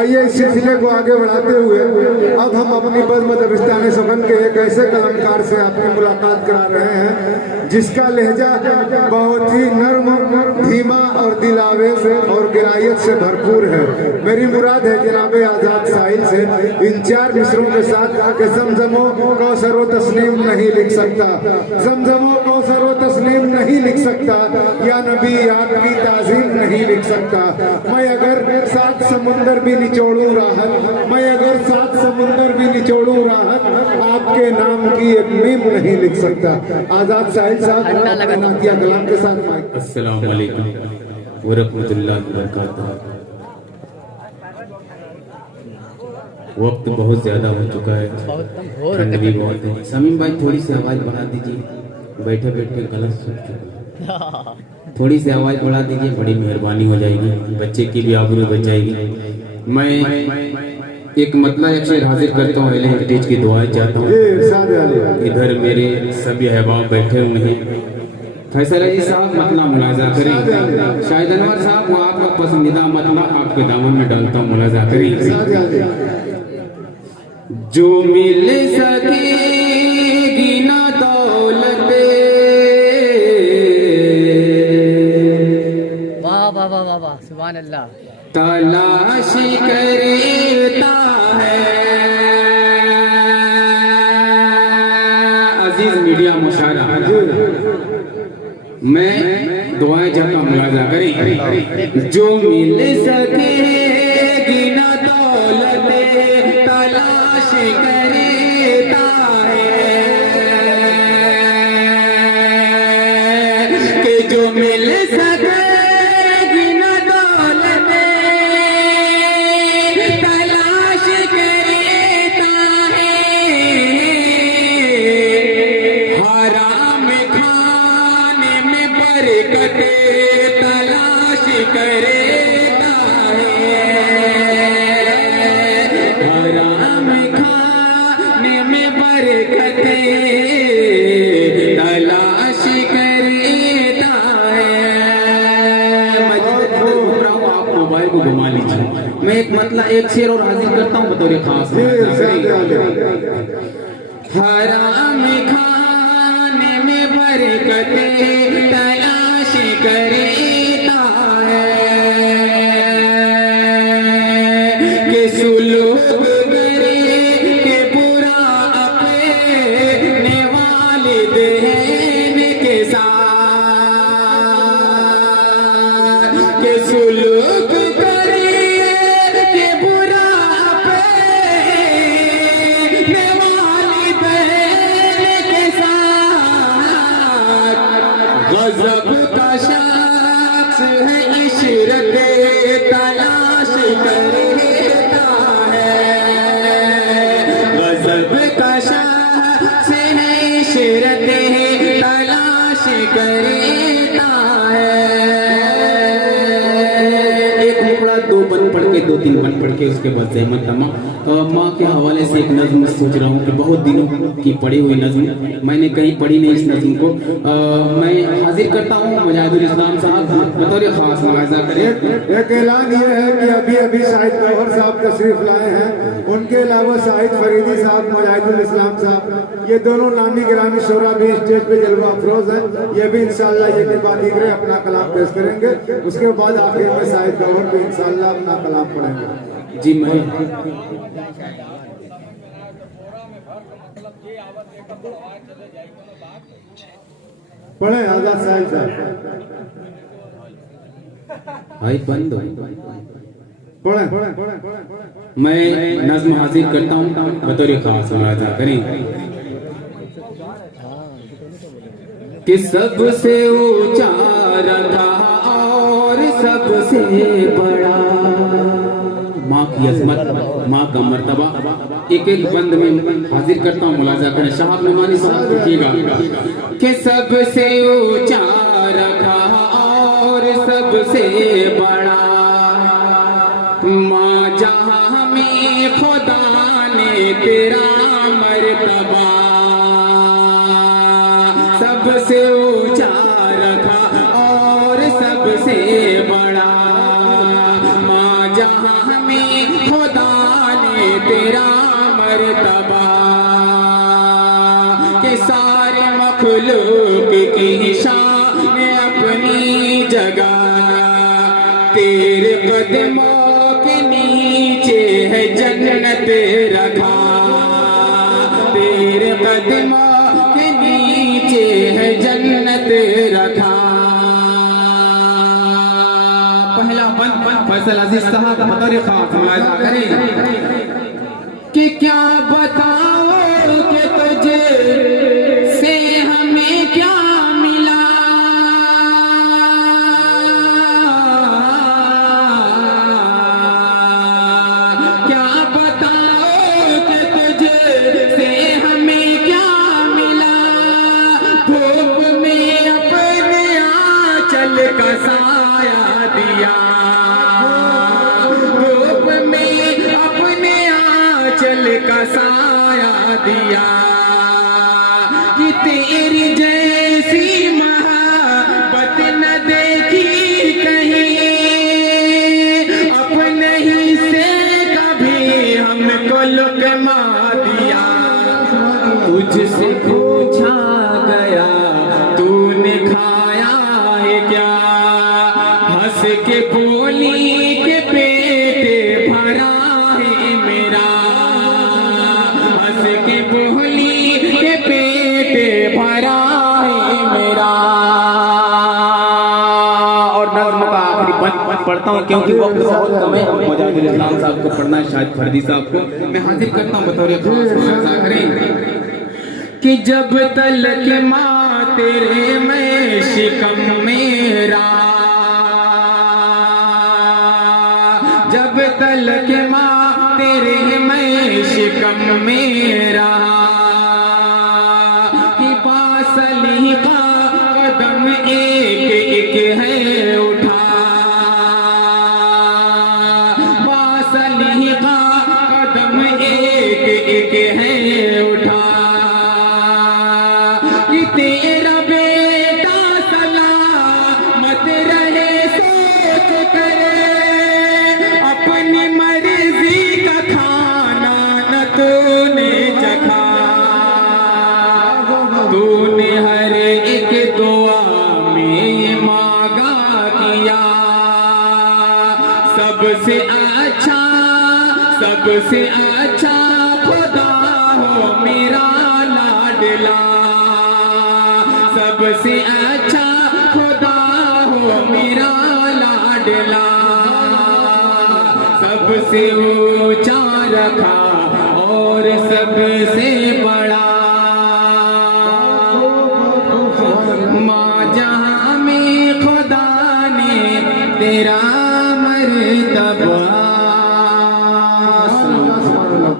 आइए इस सिलसिले को आगे बढ़ाते हुए अब हम अपनी बज़्म दबिस्तान सुगन के एक ऐसे कलाकार से आपकी मुलाकात करा रहे हैं जिसका लहजा बहुत ही नर्म, धीमा और दिलावेज और गिरायत से भरपूर है। मेरी मुराद है जनाब आजाद साहिल से इन चार मिसरों के साथ कि ज़मज़मो कौसरो तस्नीम नहीं लिख सकता, ज़मज़मो कौसरो तस्नीम नहीं लिख सकता, या नबी आपकी ताज़ीम नहीं लिख सकता। मैं अगर सात समुंदर भी निचोड़ूं राहत, मैं अगर सात समुंदर भी निचोड़ूं राहत, आपके नाम की एक मीम नहीं लिख सकता। आजाद साहिल साहब कलाम के साथ। अस्सलाम वालेकुम व रहमतुल्लाहि व बरकातहू। वक्त बहुत ज्यादा हो चुका है, ठंड भी बहुत है। समीम भाई थोड़ी सी आवाज बढ़ा दीजिए, बैठे बैठे गलत सुन चुका है। थोड़ी सी आवाज बढ़ा दीजिए, बड़ी मेहरबानी हो जाएगी, बच्चे की भी आबरू बच जाएगी। मैं एक मतलब एक शेर हाजिर करता हूँ, हेरिटेज की दुआएं चाहता हूँ। इधर मेरे सभी अहबाब बैठे हुए हैं। फैसल अली साहब मतला मुलाजा करें। शाहिद अनवर साहब वो आपका पसंदीदा मतला आपके दामन में डालता हूँ, मुलाजा करें। जो मिल सकेगी ना दौलत, वाह वाह वाह वाह वाह, सुभान अल्लाह, तलाश करता है। अजीज मीडिया मुशारा, मैं दुआएं चाहता हूँ, मुलाजा करें। जो मिल सकेगी ना दौलत, तलाश करता है कि जो मिल सकेगी ना दौलत, तलाश करता है। हराम खाने में बरकत तलाश करता है। हराम खाने में बरकत तलाश करता है। आप मोबाइल को घुमा लीजिए। मैं एक मतलब एक शेर और हाजिर करता हूँ बतौर खास। हराम खाने में बरकत तलाश करता है कि सुलूक करे के बुरा अपने वालिदैन के साथ, कि सुलूक करे के बुरा अपने वालिदैन के साथ। गज़ब का शख्स है इशरत तलाश करता है। गज़ब का शख्स है इशरत तलाश करता है। एक मुकड़ा दो बन पढ़ के, दो तीन बन पढ़ के उसके बाद जहमत तमा। माँ के हवाले से एक नज़्म सोच रहा हूँ कि बहुत दिनों की पढ़ी हुई नज़्म, मैंने कहीं पढ़ी नहीं इस नज़्म को। मैं हाजिर करता हूँ मुजाहिदुल इस्लाम साहब बतौर खास, मुलाजा करें। एक ऐलान ये है कि अभी अभी शाहिद गौहर साहब तशरीफ लाए हैं, उनके अलावा शाहिद फरीदी साहब, मुजाहिदुल इस्लाम साहब, ये दोनों नामी गिरामी शोरा भी स्टेज पे जलवा अफरोज है। ये भी इंशाअल्लाह ये के बाद अपना कलाम पेश करेंगे। उसके बाद आखिर में शाहिद गौहर भी इंशाअल्लाह अपना कलाम पढ़ेंगे। जी मैं पढ़े आजाद साहिल साहब, भाई बंद हो। पढ़े। मैं नज़्म हाजिर करता हूँ बतौर खास, मुलाजा करें। कि सबसे ऊंचा रखा और सबसे बड़ा माँ की अजमत, माँ का मर्तबा एक एक बंद में हाजिर करता हूँ। मुलाजा करें साहब नमानी साहब पूछिएगा कि सबसे ऊंचा रखा और सबसे बड़ा माँ जहाँ में खुदा ने तेरा मर्तबा सबसे ऊंचा रखा और सबसे बड़ा माँ जहाँ में खुदा ने तेरा मर्तबा के सारे मखलूक की शान अपनी जगह तेरे कदमों के नीचे है जन्नत रखा तेरे कदमों के नीचे है जन्नत रखा। पहला बंद फैसल अजीज साहब बतौर खास मुलाहिजा करें कि क्या बताओ कि तुझे से हमें क्या मिला क्या बताओ कि तुझे से हमें क्या मिला धूप में अपने आंचल का साया दिया धूप में अपने आंचल का साया दिया कि तेरी जैसी मोहब्बत न देखी कहीं अपने ही से कभी हमको लुकमा दिया तुझसे पूछा गया तूने खाया है क्या हंस के बोली के पेट भरा है मेरा हंस के बोली के पेट भरा है मेरा। और नज़्म का आखिरी बंद पढ़ता हूँ क्योंकि वक्त बहुत कम है। मुजाहिदुल इस्लाम साहब को पढ़ना है शायद फर्दी साहब को मैं हाजिर करता हूँ बतौर खास मुलाहिजा करें कि जब तलक माँ तेरे में शिकम मेरा जब तलक माँ तेरे में शिकम मेरा कि बासली का कदम एक एक है उठा बासली का कदम एक एक है उठा कि तेरा बेटा सलामत रहे सोच करे अपनी मर्जी का खाना न तूने चखा तूने हर एक दुआ में मांगा किया सबसे अच्छा खुदा हो मेरा लाडला सबसे अच्छा खुदा हो मेरा लाडला सबसे ऊंचा रखा और सबसे बड़ा